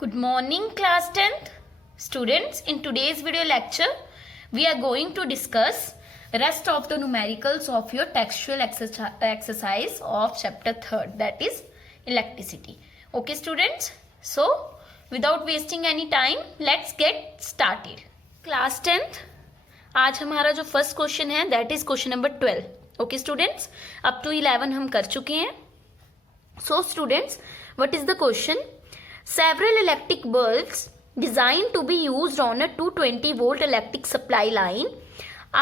Good morning, class 10th. Students, in today's video lecture, we are going to discuss rest of the numericals of your textual exercise of chapter 3rd, that is electricity. Okay, students? So, without wasting any time, let's get started. Class 10th, आज हमारा जो first question है that is question number 12. Okay students, up to 11 हम कर चुके हैं. So students, what is the question? Several electric bulbs designed to be used on a 220 volt electric supply line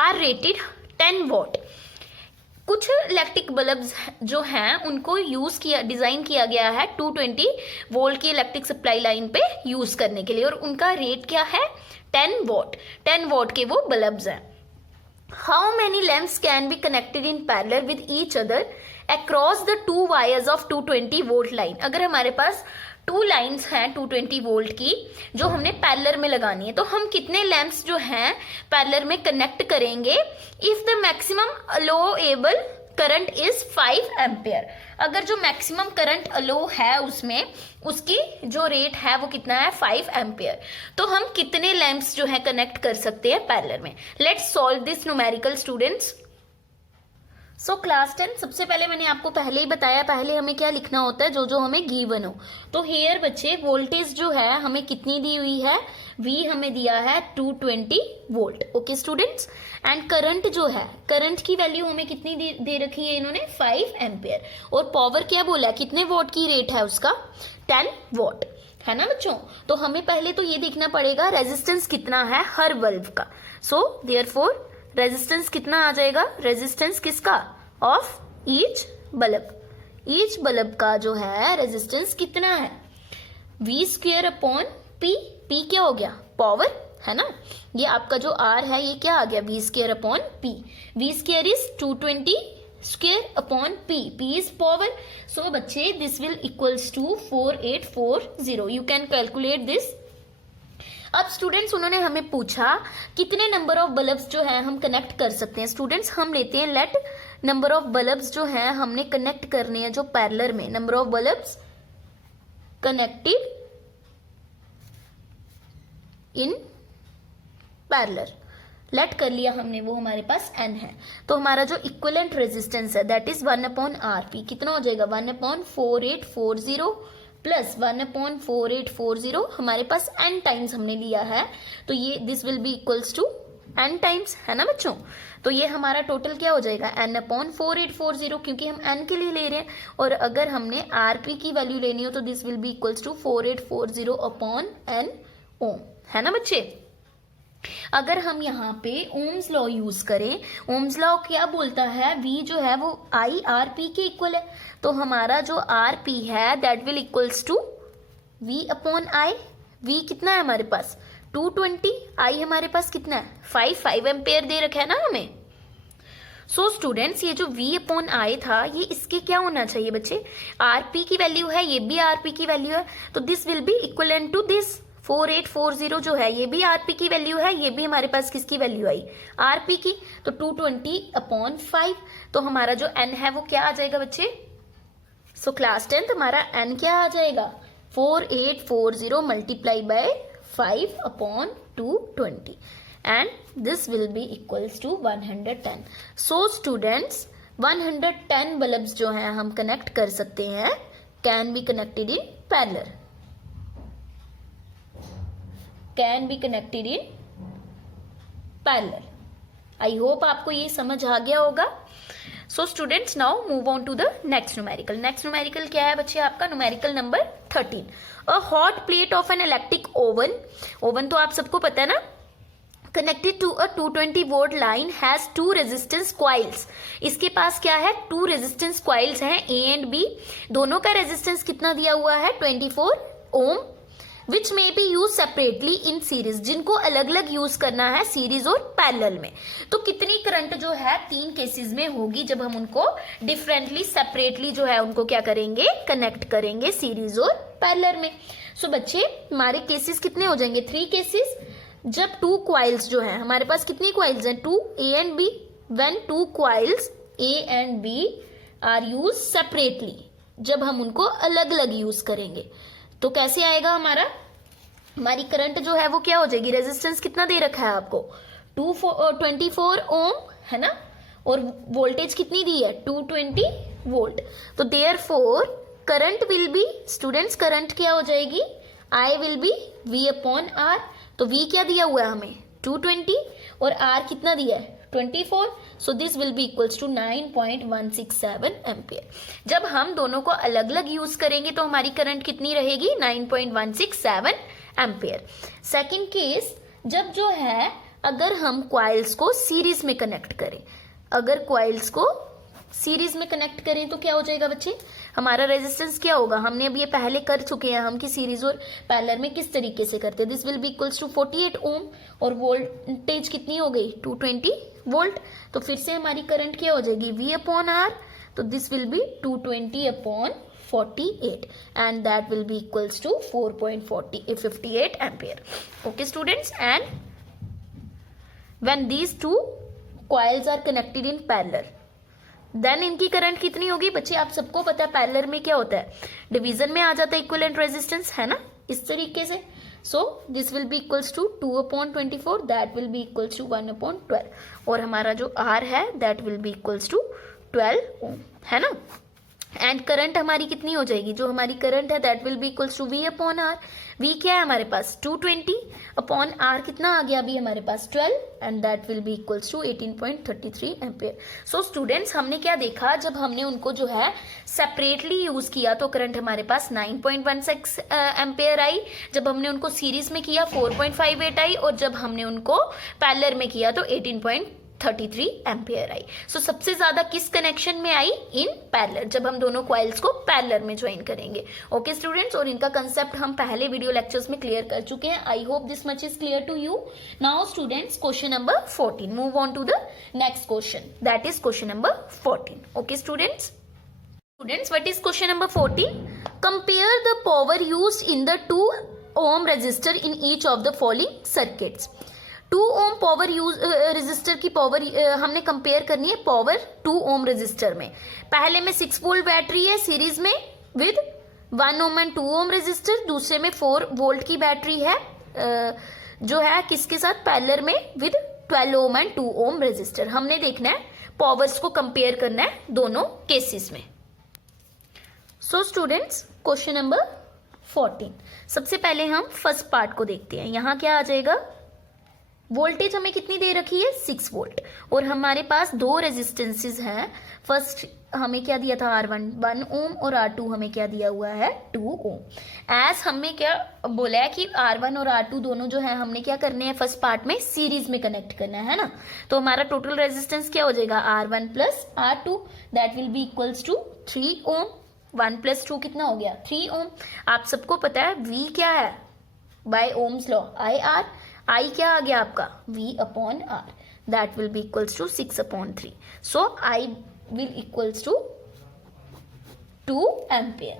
are rated 10 watt. कुछ electric bulbs जो हैं उनको design किया गया है 220 वोल्ट की इलेक्ट्रिक सप्लाई लाइन पे यूज़ करने के लिए, और उनका रेट क्या है? 10 वॉट. 10 वॉट के वो बल्ब्स हैं. How many lamps can be connected in parallel with each other across the two wires of 220 volt line? अगर हमारे पास टू लाइंस हैं 220 वोल्ट की जो हमने पैरेलल में लगानी है, तो हम कितने लैंप्स जो हैं पैरेलल में कनेक्ट करेंगे? If the maximum allowable current is 5 ampere. अगर जो मैक्सिमम करंट अलो है उसमें उसकी जो रेट है वो कितना है? 5 एम्पियर. तो हम कितने लैंप्स जो है कनेक्ट कर सकते हैं पैरेलल में? Let's solve this numerical students. So class 10, सबसे पहले मैंने आपको पहले ही बताया पहले हमें क्या लिखना होता है, जो जो हमें गिवन हो. तो हेयर बच्चे वोल्टेज जो है हमें कितनी दी हुई है? V हमें दिया है 220 volt. Okay students, and current जो है, करंट की वैल्यू हमें कितनी दे रखी है इन्होंने? 5 एम्पियर. और पावर क्या बोला है? कितने वोट की रेट है उसका? 10 वोट है ना बच्चों. तो हमें पहले तो ये देखना पड़ेगा रेजिस्टेंस कितना है हर बल्ब का. सो देयरफॉर रेजिस्टेंस कितना आ जाएगा? रेजिस्टेंस किसका? Of each bulb. Each bulb का जो है रेजिस्टेंस कितना है? V square upon P. P क्या हो गया? पावर है ना. ये आपका जो R है ये क्या आ गया? V square upon P. V square is 220 square upon P. P is power. So बच्चे this will equals to 4840. You can calculate this. अब स्टूडेंट्स उन्होंने हमें पूछा कितने नंबर ऑफ बल्ब्स जो है हम कनेक्ट कर सकते हैं. स्टूडेंट्स हम लेते हैं लेट नंबर ऑफ बल्ब्स जो है हमने कनेक्ट करने हैं जो पैरेलल में, number of bulbs connected in parallel. Let कर लिया हमने, वो हमारे पास n है. तो हमारा जो इक्विवेलेंट रेजिस्टेंस है दैट इज 1/RP. कितना हो जाएगा? 1/4840 प्लस 1/4840. हमारे पास n टाइम्स हमने लिया है, तो ये this will be equals to n times है ना बच्चों. तो ये हमारा टोटल क्या हो जाएगा? n/4840, क्योंकि हम n के लिए ले रहे हैं. और अगर हमने rp की वैल्यू लेनी हो तो this will be equals to 4840 upon n ohm है ना बच्चे. अगर हम यहाँ पे ओम्स लॉ यूज करें, ओम्स लॉ क्या बोलता है? V जो है वो IRP के इक्वल है. तो हमारा जो RP है that will equals to V upon I. V कितना है हमारे पास? 220. I हमारे पास कितना है? 5 एम्पेयर दे रखा है ना हमें. सो स्टूडेंट्स, ये जो V अपॉन I था ये इसके क्या होना चाहिए बच्चे? RP की वैल्यू है, ये भी RP की वैल्यू है, तो this will be equivalent to this 4840 जो है ये भी RP की वैल्यू है, ये भी हमारे पास किसकी वैल्यू आई? RP की. तो 220 अपॉन 5. तो हमारा जो n है वो क्या आ जाएगा बच्चे? सो क्लास 10 हमारा n क्या आ जाएगा? 4840 multiply by 5 upon 220 and this will be equals to 110. So students 110 bulbs जो हैं हम कनेक्ट कर सकते हैं, can be connected in parallel. Can be connected in parallel. I hope आपको ये समझ आ गया होगा. So students now move on to the next numerical. Next numerical क्या है बच्चे? आपका numerical number 13. A hot plate of an electric oven. Oven तो आप सबको पता है ना. Connected to a 220 volt line has 2 resistance coils. इसके पास क्या है? 2 रेजिस्टेंस क्वाइल्स हैं A एंड B. दोनों का रेजिस्टेंस कितना दिया हुआ है? 24 ohm. Which may be use separately in series. जिनको अलग अलग यूज करना है सीरीज और पैरेलल में. तो कितनी करंट जो है 3 केसेस में होगी जब हम उनको डिफरेंटली सेपरेटली जो है उनको क्या करेंगे? कनेक्ट करेंगे सीरीज और पैरेलल में. सो बच्चे हमारे केसेस कितने हो जाएंगे? 3 केसेस. जब 2 क्वाइल्स जो है हमारे पास कितनी क्वाइल्स हैं? 2 A and B. When 2 coils A and B are use separately, जब हम उनको अलग अलग यूज करेंगे तो कैसे आएगा हमारा? हमारी करंट जो है वो क्या हो जाएगी, रेजिस्टेंस कितना दे रखा है आपको 24 ओम है ना, और वोल्टेज कितनी दी है 220 वोल्ट। तो therefore current will be, students current क्या हो जाएगी, I will be V upon R. तो V क्या दिया हुआ है हमें 220 और R कितना दिया है 24, so this will be equals to 9.167 ampere. जब हम दोनों को अलग अलग यूज करेंगे तो हमारी करंट कितनी रहेगी 9.167 एम्पियर। सेकेंड केस, जब जो है अगर हम क्वाइल्स को सीरीज में कनेक्ट करें, अगर क्वाइल्स को सीरीज में कनेक्ट करें तो क्या हो जाएगा बच्चे, हमारा रेजिस्टेंस क्या होगा, हमने अब ये पहले कर चुके हैं हम कि सीरीज और पैरेलल में किस तरीके से करते हैं। This will be equals to 48 ohm और वोल्टेज कितनी हो गई 220 वोल्ट। तो फिर से हमारी करंट क्या हो जाएगी V अपॉन आर, तो this will B 220 upon 48 and that will be equals to 4.58 ampere. Okay students, and when these two coils are connected in parallel then इनकी करंट कितनी होगी बच्चे, आप सबको पता है पैरेलल में क्या होता है, डिवीजन में आ जाता है इक्विवेलेंट रेजिस्टेंस है ना, इस तरीके से। So this will be equals to 2 upon 24, that will be equals to 1 upon 12 और हमारा जो R है that will be equals to 12 ohm है ना। एंड करंट हमारी कितनी हो जाएगी, जो हमारी करंट है that will be equals to V upon R. V क्या है हमारे पास 220 अपॉन R कितना आ गया अभी हमारे पास 12 and that will be equals to 18.33 ampere. So students हमने क्या देखा, जब हमने उनको जो है सेपरेटली यूज किया तो करंट हमारे पास 9.16 एम्पियर आई, जब हमने उनको सीरीज में किया 4.58 आई और जब हमने उनको पैरेलल में किया तो 18.33 एम्पियर आई। सो सबसे ज्यादा किस कनेक्शन में आई, इन पैरेलल, जब हम दोनों कॉइल्स को पैरेलल में ज्वाइन करेंगे। ओके स्टूडेंट्स, और इनका कंसेप्ट हम पहले वीडियो लेक्चर्स में क्लियर कर चुके हैं। I hope this much is clear to you. Now students question number 14, move on to the next question, that is question number 14। Okay students, what is question number 14? Compare the power used in the 2 ohm resistor in each of the following circuits. 2 ohm power use resistor की power हमने compare करनी है power 2 ohm resistor में। पहले में 6 volt battery है series में with 1 ohm and 2 ohm resistor, दूसरे में 4 वोल्ट की बैटरी है जो है किसके साथ पैरेलल में with 12 ohm and 2 ohm resistor. हमने देखना है पावर्स को कंपेयर करना है दोनों केसेस में। सो स्टूडेंट्स क्वेश्चन नंबर 14, सबसे पहले हम फर्स्ट पार्ट को देखते हैं। यहाँ क्या आ जाएगा, वोल्टेज हमें कितनी दे रखी है 6 वोल्ट और हमारे पास दो रेजिस्टेंसेस हैं। फर्स्ट हमें क्या दिया था R1 1 ओम और R2 हमें क्या दिया हुआ है 2 ओम। एज हमने क्या बोला है कि R1 और R2 दोनों जो है हमने क्या करने हैं फर्स्ट पार्ट में सीरीज में कनेक्ट करना है ना। तो हमारा टोटल रेजिस्टेंस क्या हो जाएगा R1 plus R2 that will be equals to 3 ohm. 1 plus 2 कितना हो गया 3 ओम। आप सबको पता है V क्या है by ohm's law IR, I क्या आ गया आपका V upon R that will be equals to 6 upon 3। So I will equals to 2 ampere.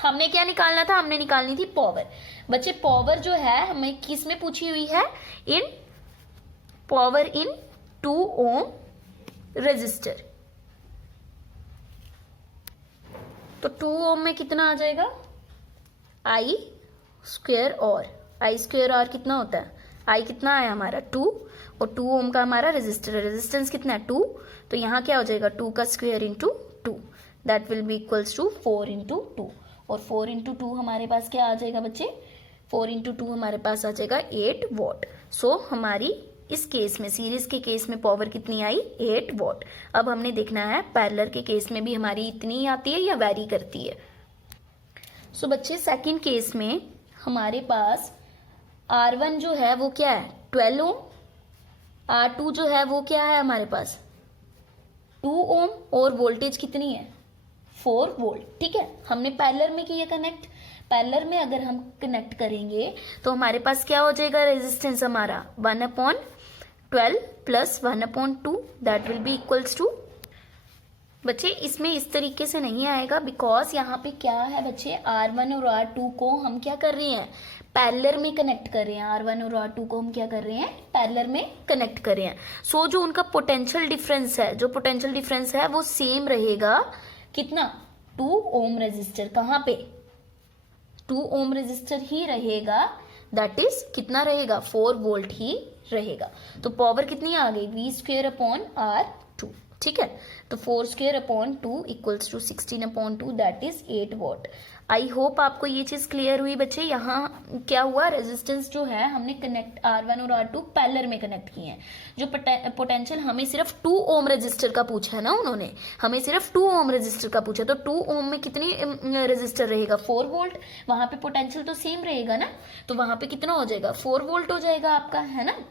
हमने क्या निकालना था, हमने निकालनी थी पावर। बच्चे पावर जो है हमें किस में पूछी हुई है, इन पावर इन 2 ओम रेजिस्टर। तो 2 ओम में कितना आ जाएगा I स्क्वायर और I स्क्वायर R कितना होता है, I कितना आया हमारा 2 और 2 ओम का हमारा रेजिस्टर है, रेजिस्टेंस कितना है 2। तो यहाँ क्या हो जाएगा 2 का square into 2 that will be equals to 4 into 2 और 4 इंटू 2 हमारे पास क्या आ जाएगा बच्चे, 4 इंटू 2 हमारे पास आ जाएगा 8 वॉट। सो हमारी इस केस में सीरीज के केस में पावर कितनी आई 8 वॉट। अब हमने देखना है पैरेलल के केस में भी हमारी इतनी आती है या वैरी करती है। सो बच्चे सेकंड केस में हमारे पास R1 जो है वो क्या है 12 ओम, R2 जो है वो क्या है हमारे पास 2 ओम और वोल्टेज कितनी है 4 वोल्ट। ठीक है, हमने पैरेलल में किया कनेक्ट। पैरेलल में अगर हम कनेक्ट करेंगे तो हमारे पास क्या हो जाएगा रेजिस्टेंस हमारा 1 upon 12 plus 1 upon 2 that will be equals to. बच्चे इसमें इस तरीके से नहीं आएगा बिकॉज यहाँ पे क्या है बच्चे R1 और R2 को हम क्या कर रहे हैं पैरेलल में कनेक्ट कर रहे हैं। R1 और R2 को हम क्या कर रहे हैं पैरेलल में कनेक्ट कर रहे हैं। सो जो उनका पोटेंशियल डिफरेंस है, जो पोटेंशियल डिफरेंस है वो सेम रहेगा कितना 2 ओम रेजिस्टर। कहाँ पे 2 ओम रेजिस्टर ही रहेगा दैट इज कितना रहेगा, 4 वोल्ट ही रहेगा। तो पावर कितनी आ गई, v स्क्वेयर अपॉन R2, ठीक है। तो 4 square upon 2 equals to 16 upon 2 that is 8 watt. I hope आपको ये चीज क्लियर हुई बच्चे। यहाँ क्या हुआ, रेजिस्टेंस जो है हमने कनेक्ट R1 और R2 पैरेलल में कनेक्ट किए हैं। जो पोटेंशियल हमें सिर्फ 2 ओम रजिस्टर का पूछा है ना उन्होंने, हमें सिर्फ 2 ओम रजिस्टर का पूछा, तो 2 ओम में कितनी रजिस्टर रहेगा, 4 वोल्ट। वहां पे पोटेंशियल तो सेम रहेगा ना, तो वहां पे कितना हो जाएगा, 4 वोल्ट हो जाएगा आपका, है ना,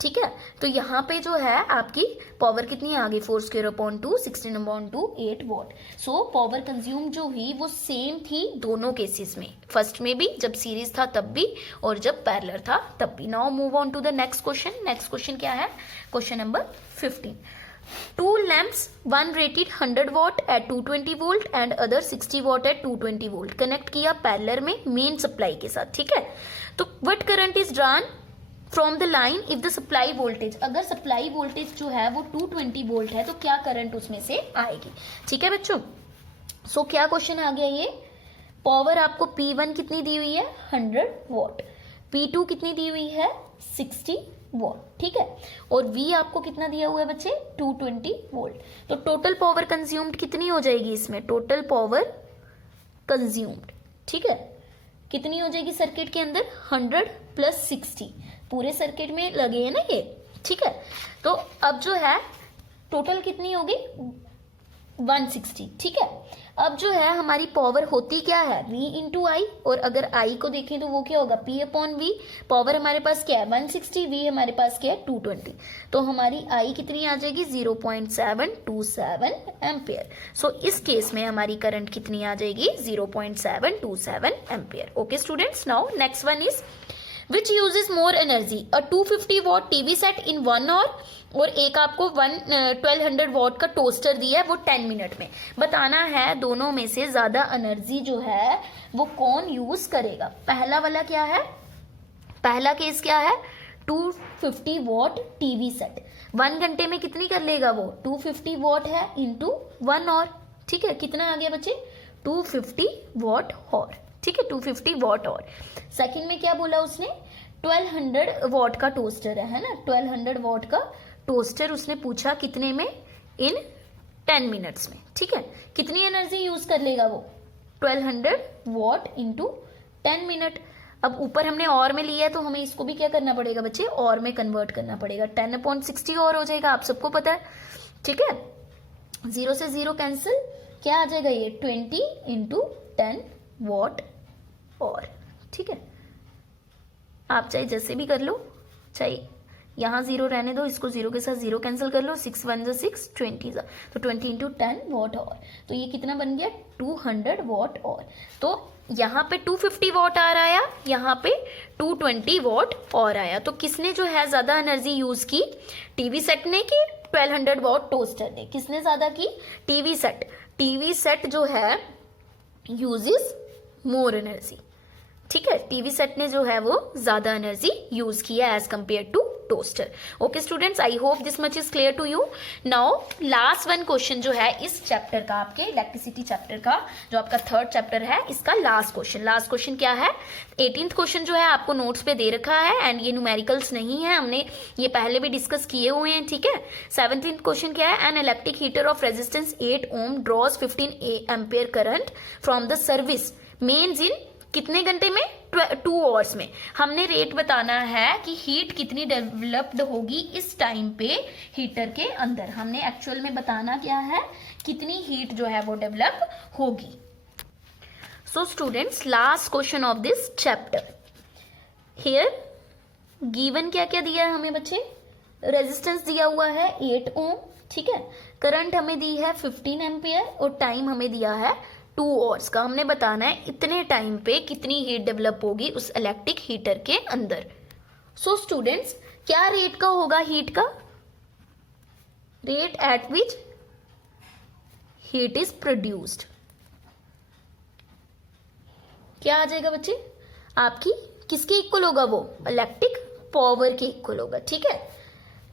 ठीक है। तो यहाँ पे जो है आपकी पावर कितनी आ गई, 4 square upon 2 16 upon 2 8 what. So power consume जो हुई वो सेम थी दोनों केसेस में, फर्स्ट में भी जब सीरीज था तब भी और जब पैरेलल था तब भी। Now move on to the next question. Next question क्या है, question number 15। 2 lamps, one rated 100 watt at 220 volt and other 60 watt at 220 volt connect किया पैरेलल में मेन सप्लाई के साथ, ठीक है। तो what current is drawn from the line if the supply voltage, अगर सप्लाई वोल्टेज जो है वो 220 वोल्ट है तो क्या करंट उसमें से आएगी, ठीक है बच्चों। सो क्या क्वेश्चन आ गया ये, पावर आपको P1 कितनी दी हुई है 100 वॉट, P2 कितनी दी हुई है 60 वॉट, ठीक है, और V आपको कितना दिया हुआ है बच्चे 220 वोल्ट। तो टोटल पावर कंज्यूम्ड कितनी हो जाएगी इसमें, टोटल पावर कंज्यूम्ड, ठीक है, कितनी हो जाएगी सर्किट के अंदर 100 प्लस 60, पूरे सर्किट में लगे हैं ना ये, ठीक है। तो अब जो है टोटल कितनी होगी 160, ठीक है। अब जो है हमारी पावर होती क्या है V इंटू आई, और अगर I को देखें तो वो क्या होगा P अपॉन V। पावर हमारे पास क्या है 160, V हमारे पास क्या है 220, तो हमारी I कितनी आ जाएगी 0.727 एम्पियर। सो इस केस में हमारी करंट कितनी आ जाएगी 0.727 ampere. Okay students, now next one is which uses more energy, a 250 watt TV set in 1 hour और एक आपको 1200 वॉट का टोस्टर दिया है वो 10 मिनट में। बताना है दोनों में से ज्यादा एनर्जी जो है वो कौन यूज करेगा। पहला वाला क्या है, पहला केस क्या है 250 वॉट टीवी सेट 1 घंटे में कितनी कर लेगा वो 250 वॉट है इंटू 1 आवर, ठीक है, कितना आ गया बच्चे 250 वॉट और, ठीक है 250 वॉट और। सेकंड में क्या बोला उसने 1200 वॉट का टोस्टर है ना, 1200 वॉट का टोस्टर उसने पूछा कितने में इन 10 मिनट्स में, ठीक है, कितनी एनर्जी यूज कर लेगा वो 1200 वॉट इंटू 10 मिनट। अब ऊपर हमने और में लिया है तो हमें इसको भी क्या करना पड़ेगा बच्चे और में कन्वर्ट करना पड़ेगा, 10/60 और हो जाएगा, आप सबको पता है, ठीक है। 0 से 0 कैंसिल, क्या आ जाएगा ये 20 इंटू 10 वॉट और, ठीक है। आप चाहे जैसे भी कर लो, चाहे यहाँ 0 रहने दो, इसको 0 के साथ 0 कैंसिल कर लो, 6 1 6 20 तो 20 इंटू 10 वॉट और, तो ये कितना बन गया 200 वॉट और। तो यहाँ पे 250 वॉट आ रहा है, यहाँ पे 220 वॉट और आया। तो किसने जो है ज्यादा एनर्जी यूज की, टीवी सेट ने की 1200 वॉट टोस्टर ने, किसने ज्यादा की टीवी सेट। टीवी सेट जो है यूजेस मोर एनर्जी, ठीक है, टीवी सेट ने जो है वो ज्यादा एनर्जी यूज किया as compare to toaster. Okay students, I hope this much is clear to you. Now last one question जो है इस चैप्टर का, आपके इलेक्ट्रिसिटी चैप्टर का जो आपका 3rd चैप्टर है, इसका लास्ट क्वेश्चन क्या है 18th क्वेश्चन जो है आपको नोट्स पे दे रखा है एंड ये न्यूमेरिकल्स नहीं है, हमने ये पहले भी डिस्कस किए हुए हैं, ठीक है। 17th क्वेश्चन क्या है, an electric heater of resistance 8 ohm draws 15 ampere current from the service mains in कितने घंटे में 2 आवर्स में। हमने रेट बताना है कि हीट कितनी डेवलप्ड होगी इस टाइम पे हीटर के अंदर, हमने एक्चुअल में बताना क्या है कितनी हीट जो है वो डेवलप होगी। So students, last question of this chapter here given क्या क्या दिया है हमें बच्चे, रेजिस्टेंस दिया हुआ है 8 ओम, ठीक है, करंट हमें दी है 15 एम्पियर और टाइम हमें दिया है 2 आवर्स का। हमने बताना है इतने टाइम पे कितनी हीट डेवलप होगी उस इलेक्ट्रिक हीटर के अंदर। सो स्टूडेंट्स, क्या रेट का होगा हीट का, rate at which heat is produced, क्या आ जाएगा बच्चे आपकी, किसके इक्वल होगा वो इलेक्ट्रिक पावर के इक्वल होगा, ठीक है।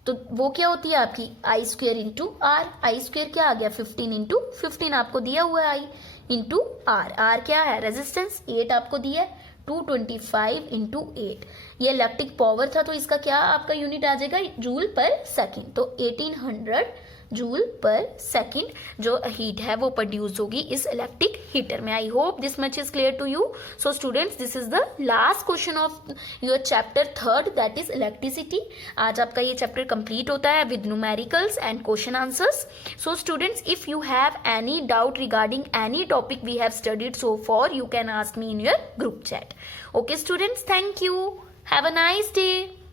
तो वो क्या होती है आपकी I square into R, I square क्या आ गया 15 इंटू 15 आपको दिया हुआ है आई इंटू आर, आर क्या है रेजिस्टेंस 8 आपको दिया है, 225 इंटू 8। ये इलेक्ट्रिक पावर था तो इसका क्या आपका यूनिट आ जाएगा, जूल पर सेकेंड। तो 1800 जूल पर सेकेंड जो हीट है वो प्रोड्यूस होगी इस इलेक्ट्रिक हीटर में। I hope this much is clear to you. So students, this is the last question of your chapter third, that is electricity. आज आपका ये चैप्टर कंप्लीट होता है with numericals and question answers. So students, if you have any doubt regarding any topic we have studied so far, you can ask me in your group chat. Okay students, thank you. Have a nice day.